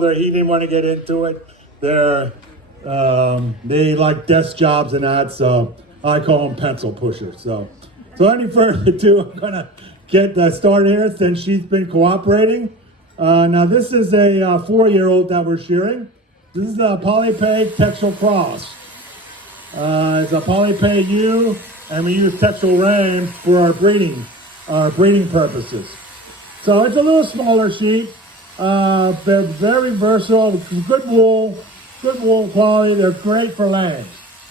He didn't want to get into it. They like desk jobs and that, so I call them pencil pushers. So any further ado, I'm gonna get started here since she's been cooperating. Now this is a 4-year-old that we're shearing. This is a polypay texel cross. It's a polypay ewe, and we use texel rams for our breeding purposes. So it's a little smaller sheep. They're very versatile, good wool quality. They're great for lambs.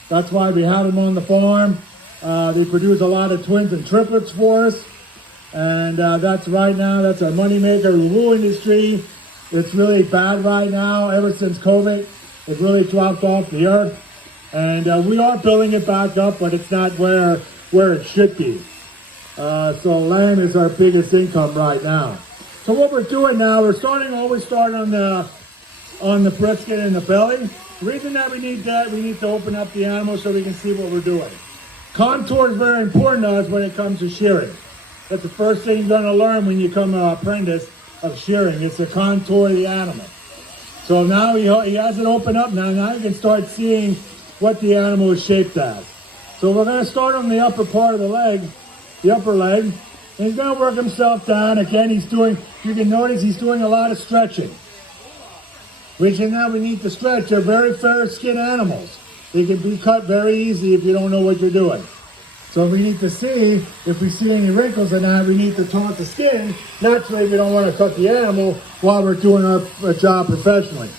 That's why we have them on the farm. They produce a lot of twins and triplets for us. And that's our money maker. The wool industry, it's really bad right now. Ever since COVID, it really dropped off the earth. And we are building it back up, but it's not where it should be. So lamb is our biggest income right now. So what we're doing now, always start on the brisket and the belly. The reason that we need to open up the animal so we can see what we're doing. Contour is very important to us when it comes to shearing. That's the first thing you're going to learn when you become an apprentice of shearing. It's the contour of the animal. So now he has it open up. Now you can start seeing what the animal is shaped as. So we're going to start on the upper part of the leg, the upper leg. And he's going to work himself down. Again, you can notice he's doing a lot of stretching. Which is now we need to stretch. They're very fair skin animals. They can be cut very easy if you don't know what you're doing. So we need to see, if we see any wrinkles in that, we need to taut the skin. Naturally, we don't want to cut the animal while we're doing our job professionally.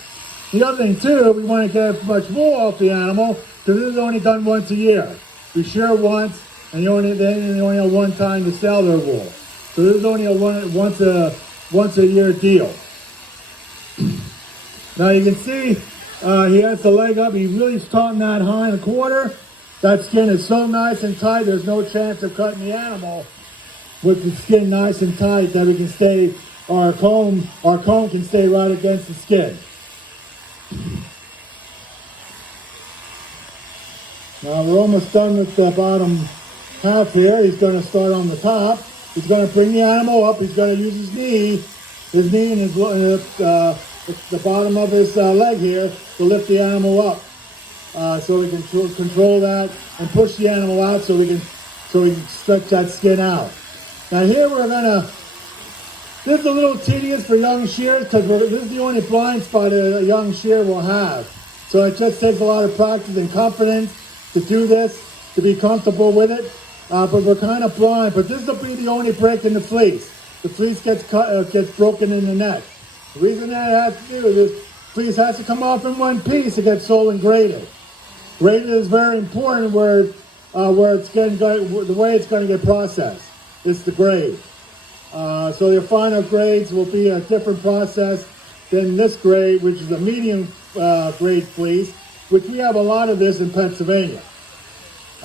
The other thing too, we want to get as much wool off the animal, because this is only done once a year. We shear once, and they only have one time to sell their wool. So this is only a once a year deal. Now you can see he has the leg up. He really taught that hind a quarter. That skin is so nice and tight, there's no chance of cutting the animal with the skin nice and tight that we can stay, our comb can stay right against the skin. Now we're almost done with the bottom half here. He's going to start on the top. He's going to bring the animal up. He's going to use his knee and the bottom of his leg here to lift the animal up. So we can control that and push the animal out so we can stretch that skin out. Now here this is a little tedious for young shearers because this is the only blind spot a young shearer will have. So it just takes a lot of practice and confidence to do this, to be comfortable with it. But we're kind of blind, but this will be the only break in the fleece. The fleece gets broken in the neck. The reason that it has to do is fleece has to come off in one piece to get sold and graded. Graded is very important where it's the way it's going to get processed. It's the grade. So your final grades will be a different process than this grade, which is a medium grade fleece, which we have a lot of this in Pennsylvania.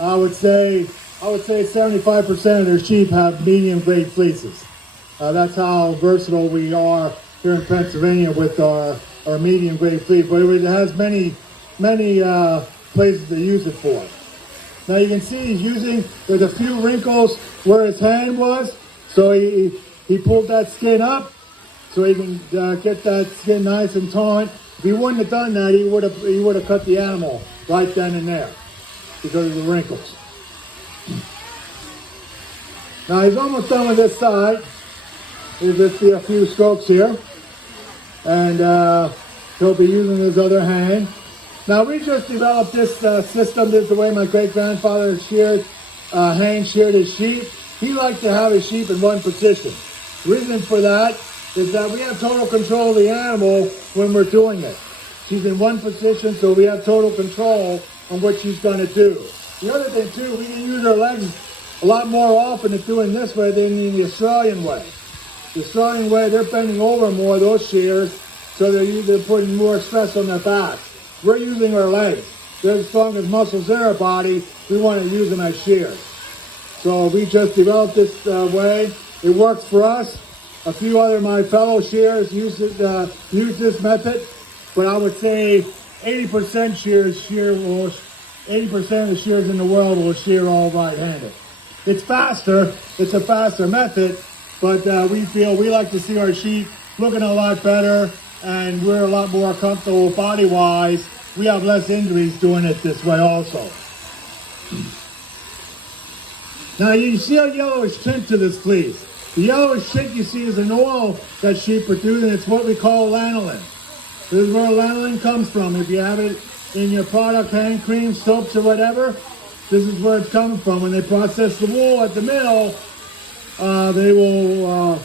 I would say 75% of their sheep have medium grade fleeces. That's how versatile we are here in Pennsylvania with our medium grade fleece, but it has many places to use it for. Now you can see there's a few wrinkles where his hand was, so he pulled that skin up so he can get that skin nice and taut. If he wouldn't have done that, he would have cut the animal right then and there because of the wrinkles. Now he's almost done with this side. There's just a few strokes here, and he'll be using his other hand. Now we just developed this system. This is the way my great-grandfather hand sheared his sheep. He liked to have his sheep in one position. The reason for that is that we have total control of the animal when we're doing it. She's in one position, so we have total control on what she's going to do. The other thing too, we can use our legs a lot more often in doing this way than in the Australian way. The Australian way, they're bending over more, those shears, so they're putting more stress on their back. We're using our legs. They're the strongest muscles in our body. We want to use them as shears. So we just developed this way. It works for us. A few other of my fellow shearers use this method, but I would say 80% of the shearers in the world will shear all right-handed. It's faster. It's a faster method, but we like to see our sheep looking a lot better and we're a lot more comfortable body-wise. We have less injuries doing it this way also. Now you see a yellowish tint to this fleece. The yellowish tint you see is an oil that sheep produce, and it's what we call lanolin. This is where lanolin comes from. If you have it in your product, hand cream, soaps, or whatever, this is where it comes from. When they process the wool at the mill, they will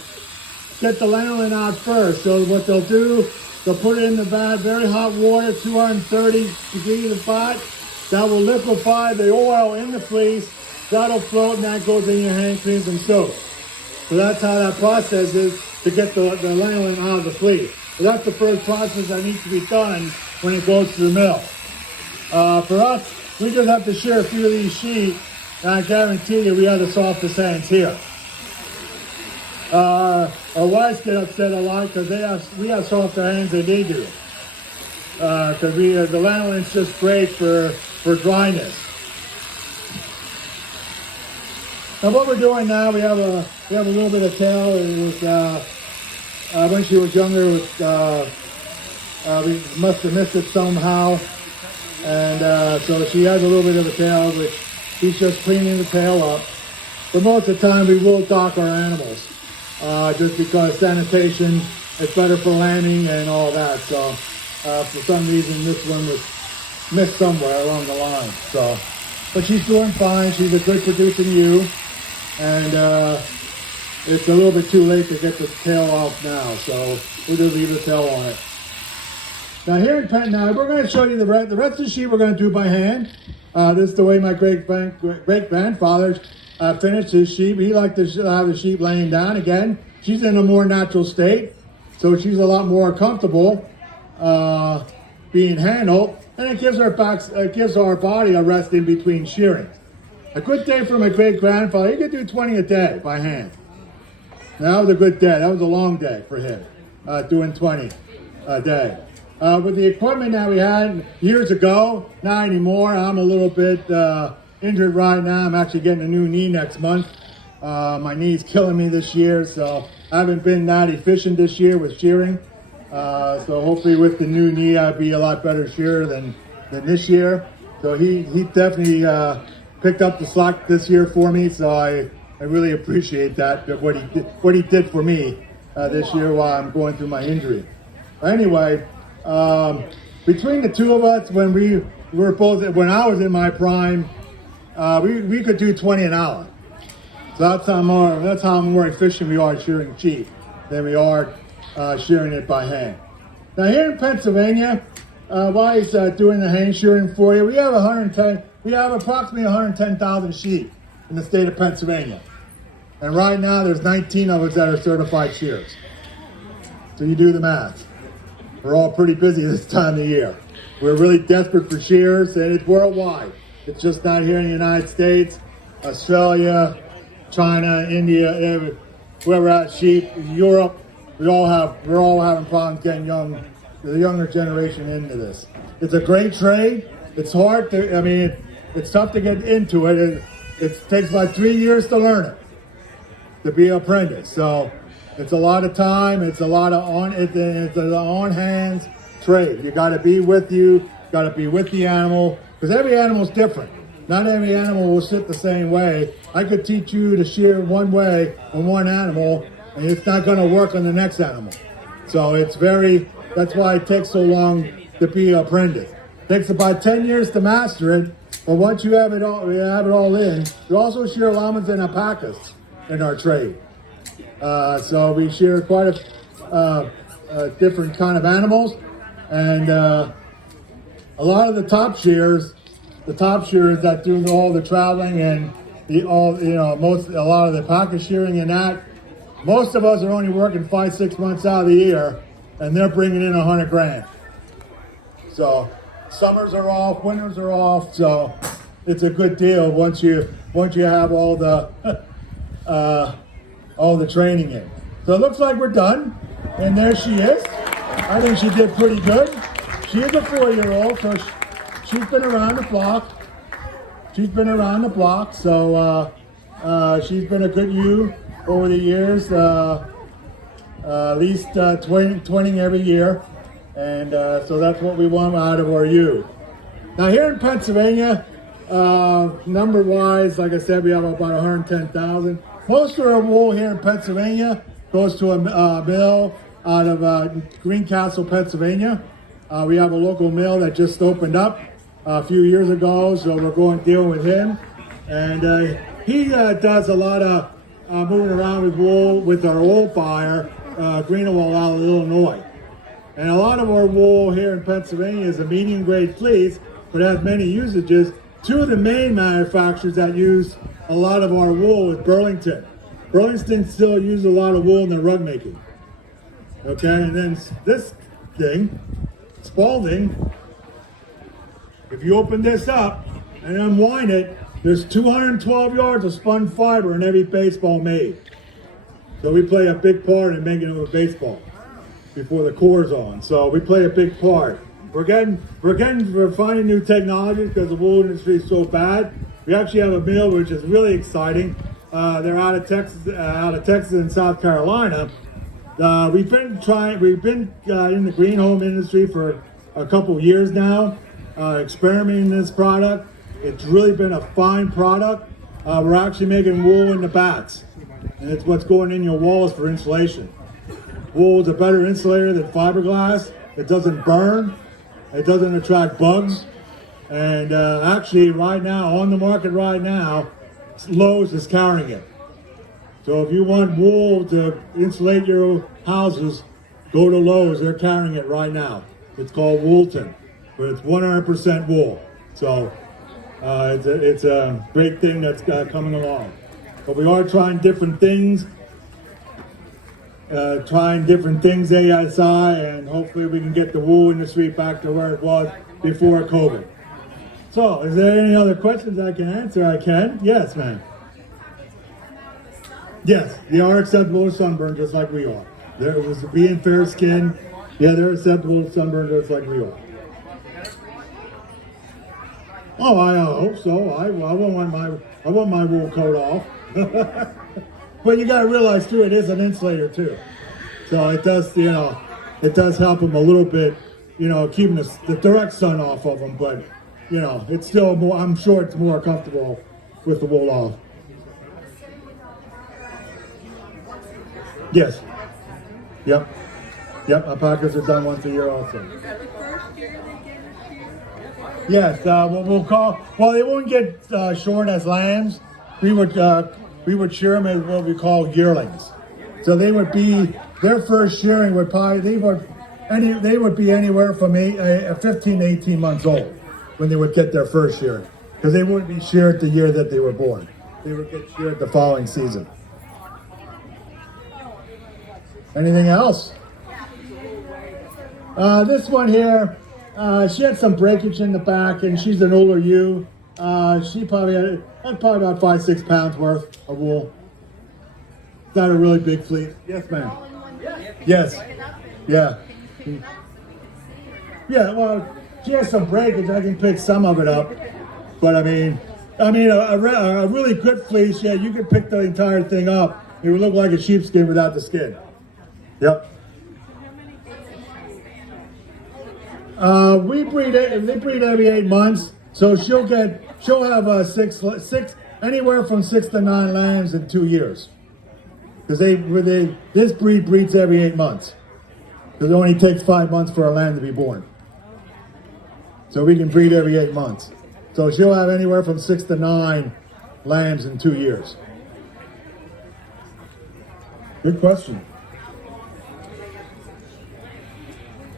get the lanolin out first. So what they'll do, they'll put it in the vat, very hot water, 230 degrees of hot. That will liquefy the oil in the fleece. That'll float, and that goes in your hand creams and soaps. So that's how that process is to get the lanolin out of the fleece. So that's the first process that needs to be done when it goes to the mill. For us, we just have to shear a few of these sheep, and I guarantee you we have the softest hands here. Our wives get upset a lot because we have softer hands than they do. Because the lanolin's just great for dryness. Now what we're doing now, we have a little bit of tail. It was when she was younger. We must have missed it somehow, and so she has a little bit of a tail, which she's just cleaning the tail up. But most of the time, we will dock our animals, just because sanitation is better for lambing and all that. So for some reason, this one was missed somewhere along the line. So, but she's doing fine. She's a good producing ewe. And it's a little bit too late to get the tail off now, so we'll just leave the tail on it. Now here in Penn, now we're going to show you the rest of the sheep we're going to do by hand. This is the way my great-grandfather finished his sheep. He liked to have the sheep laying down. Again, she's in a more natural state, so she's a lot more comfortable being handled, and it gives our body a rest in between shearing. A good day for my great-grandfather, he could do 20 a day by hand. That was a good day. That was a long day for him, doing 20 a day. With the equipment that we had years ago, not anymore. I'm a little bit injured right now. I'm actually getting a new knee next month. My knee's killing me this year, so I haven't been that efficient this year with shearing. So hopefully with the new knee, I'll be a lot better shearer than this year. So he definitely picked up the slack this year for me, so I really appreciate that, what he did for me this year while I'm going through my injury. Anyway, between the two of us, when when I was in my prime, we could do 20 an hour. So that's how more efficient we are shearing sheep than we are shearing it by hand. Now here in Pennsylvania, while he's doing the hand shearing for you, we have approximately 110,000 sheep in the state of Pennsylvania. And right now there's 19 of us that are certified shearers. So you do the math. We're all pretty busy this time of year. We're really desperate for shearers, and it's worldwide. It's just not here in the United States, Australia, China, India, wherever has sheep, Europe. We're all having problems getting the younger generation into this. It's a great trade. It's hard it's tough to get into it. It takes about 3 years to learn it, to be an apprentice. So it's a lot of time. It's a lot of it's an on-hands trade. You got to be with the animal, because every animal's different. Not every animal will sit the same way. I could teach you to shear one way on one animal, and it's not going to work on the next animal. So that's why it takes so long to be an apprentice. It takes about 10 years to master it, but once you have it all in, we also shear llamas and alpacas in our trade. So we shear quite a different kind of animals, and a lot of the top shearers that do all the traveling and a lot of the alpaca shearing and that, most of us are only working 5-6 months out of the year, and they're bringing in 100 grand. So summers are off, winters are off, so it's a good deal once you have all the training in. So it looks like we're done, and there she is. I think she did pretty good. She is a 4-year-old, so she's been around the block. So she's been a good ewe over the years. at least 20 every year. And so that's what we want out of our ewe. Now here in Pennsylvania, number-wise, like I said, we have about 110,000. Most of our wool here in Pennsylvania goes to a mill out of Greencastle, Pennsylvania. We have a local mill that just opened up a few years ago, so we're going dealing with him. And he does a lot of moving around with wool with our wool buyer, Greenwald out of Illinois. And a lot of our wool here in Pennsylvania is a medium grade fleece, but has many usages. Two of the main manufacturers that use a lot of our wool is Burlington. Burlington still uses a lot of wool in their rug making. Okay, and then this thing, Spalding, if you open this up and unwind it, there's 212 yards of spun fiber in every baseball made. So we play a big part in making it a baseball before the core's on. So we play a big part. We're finding new technologies because the wool industry is so bad. We actually have a mill which is really exciting. They're out of Texas and South Carolina. We've been in the green home industry for a couple years now, experimenting this product. It's really been a fine product. We're actually making wool in the bats, and it's what's going in your walls for insulation. Wool is a better insulator than fiberglass. It doesn't burn. It doesn't attract bugs. And actually, right now, on the market right now, Lowe's is carrying it. So if you want wool to insulate your houses, go to Lowe's. They're carrying it right now. It's called Woolton, but it's 100% wool. So it's a great thing that's coming along. But we are trying different things. ASI, and hopefully we can get the wool industry back to where it was before COVID. So, is there any other questions I can answer? I can. Yes, ma'am. Yes, they are acceptable to sunburn just like we are. There was being fair skinned. Yeah, they're acceptable to sunburn just like we are. Oh, I hope so. I want my wool coat off. But you got to realize too, it is an insulator too. So it does, it does help them a little bit, keeping the direct sun off of them. But it's still more. I'm sure it's more comfortable with the wool off. Yes. Yep. Alpacas are done once a year also. Is that the first year they get a shear? Yes. Well, they won't get shorn as lambs. We would shear them as what we call yearlings. So their first shearing would probably, they would be anywhere from 15 to 18 months old when they would get their first shearing. Because they wouldn't be sheared the year that they were born. They would get sheared the following season. Anything else? This one here, she had some breakage in the back, and she's an older ewe. She probably had about 5-6 pounds worth of wool. Not a really big fleet. Yes, ma'am. Yes. Yeah. Yeah. Well, she has some breakage. I can pick some of it up, but I mean, a really good fleece. Yeah, you could pick the entire thing up. It would look like a sheepskin without the skin. Yep. They breed every 8 months, so she'll have six anywhere from 6 to 9 lambs in 2 years. Because this breed breeds every 8 months. Because it only takes 5 months for a lamb to be born. So we can breed every 8 months. So she'll have anywhere from 6 to 9 lambs in 2 years. Good question.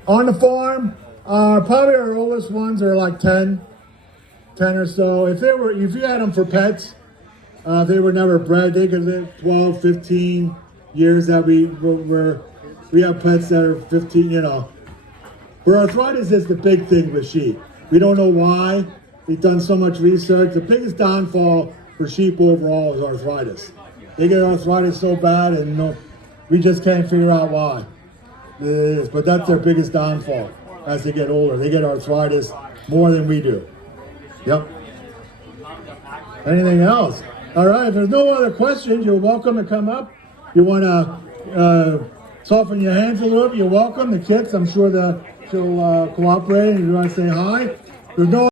On the farm, probably our oldest ones are like 10 or so. If you had them for pets, they were never bred. They could live 12, 15 years. That we have pets that are 15. But arthritis is the big thing with sheep. We don't know why. We've done so much research. The biggest downfall for sheep overall is arthritis. They get arthritis so bad, and we just can't figure out why. It is, but that's their biggest downfall as they get older. They get arthritis more than we do. Yep. Anything else? All right, if there's no other questions, you're welcome to come up. You want to soften your hands a little bit. You're welcome. The kids, I'm sure she'll cooperate and you want to say hi. There's no